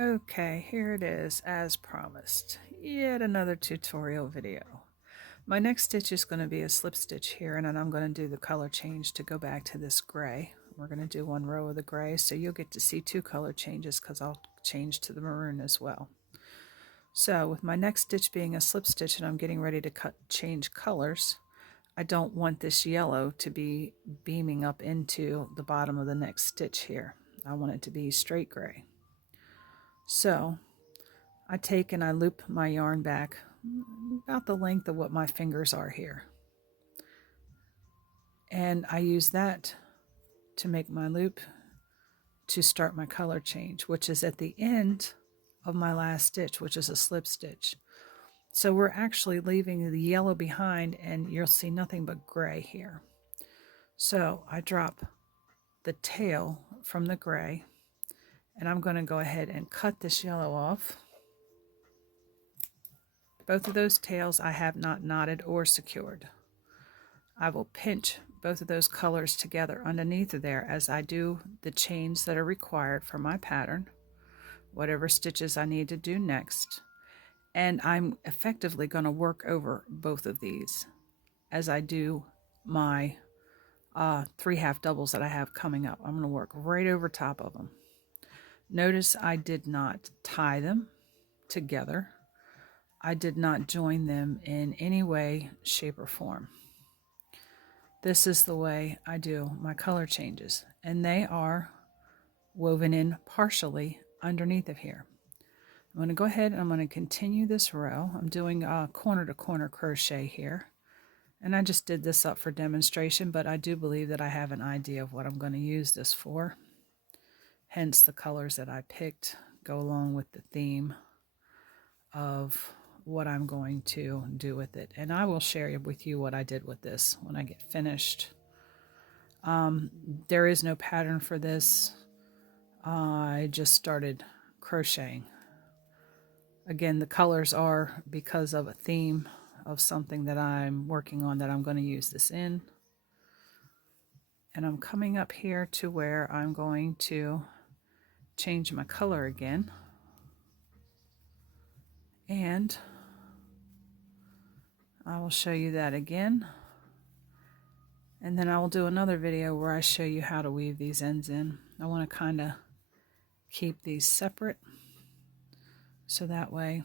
Okay, here it is, as promised. Yet another tutorial video. My next stitch is going to be a slip stitch here, and then I'm going to do the color change to go back to this gray. We're going to do one row of the gray, so you'll get to see two color changes because I'll change to the maroon as well. So with my next stitch being a slip stitch and I'm getting ready to change colors, I don't want this yellow to be beaming up into the bottom of the next stitch here. I want it to be straight gray. So I take and I loop my yarn back about the length of what my fingers are here. And I use that to make my loop to start my color change, which is at the end of my last stitch, which is a slip stitch. So we're actually leaving the yellow behind, and you'll see nothing but gray here. So I drop the tail from the gray, and I'm going to go ahead and cut this yellow off. Both of those tails I have not knotted or secured. I will pinch both of those colors together underneath of there as I do the chains that are required for my pattern, whatever stitches I need to do next. And I'm effectively going to work over both of these as I do my 3 half doubles that I have coming up. I'm going to work right over top of them. Notice I did not tie them together. I did not join them in any way, shape, or form. This is the way I do my color changes, and they are woven in partially underneath of here. I'm going to go ahead and I'm going to continue this row. I'm doing corner to corner crochet here, and I just did this up for demonstration, but I do believe that I have an idea of what I'm going to use this for. Hence the colors that I picked go along with the theme of what I'm going to do with it. And I will share with you what I did with this when I get finished. There is no pattern for this. I just started crocheting. Again, the colors are because of a theme of something that I'm working on that I'm going to use this in. And I'm coming up here to where I'm going to change my color again. And I will show you that again. And then I will do another video where I show you how to weave these ends in. I want to kind of keep these separate, so that way,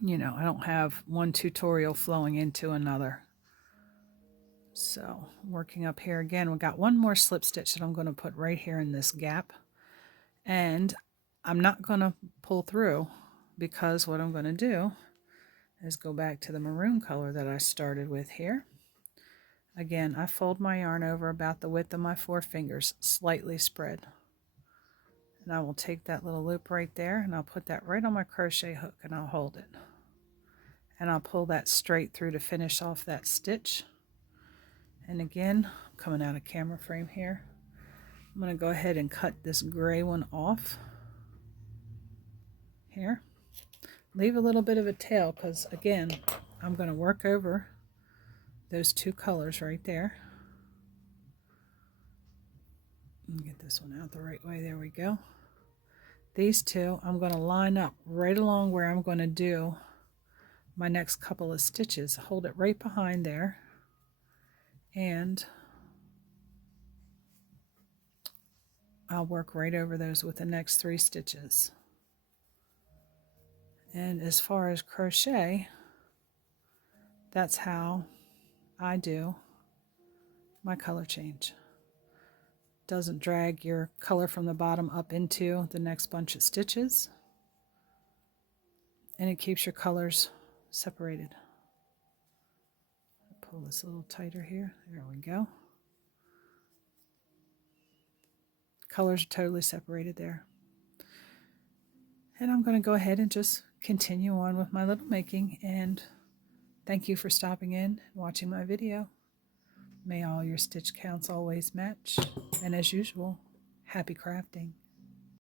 you know, I don't have one tutorial flowing into another. So working up here again, we've got one more slip stitch that I'm going to put right here in this gap. And I'm not going to pull through, because what I'm going to do is go back to the maroon color that I started with here. Again, I fold my yarn over about the width of my 4 fingers, slightly spread. And I will take that little loop right there, and I'll put that right on my crochet hook, and I'll hold it. And I'll pull that straight through to finish off that stitch. And again, coming out of camera frame here, I'm going to go ahead and cut this gray one off here. Leave a little bit of a tail, because again, I'm going to work over those two colors right there. Get this one out the right way. There we go. These two I'm going to line up right along where I'm going to do my next couple of stitches. Hold it right behind there, and I'll work right over those with the next 3 stitches. And as far as crochet, that's how I do my color change. Doesn't drag your color from the bottom up into the next bunch of stitches, and it keeps your colors separated. Pull this a little tighter here. There we go. Colors are totally separated there. And I'm going to go ahead and just continue on with my little making, and thank you for stopping in and watching my video. May all your stitch counts always match, and as usual, happy crafting.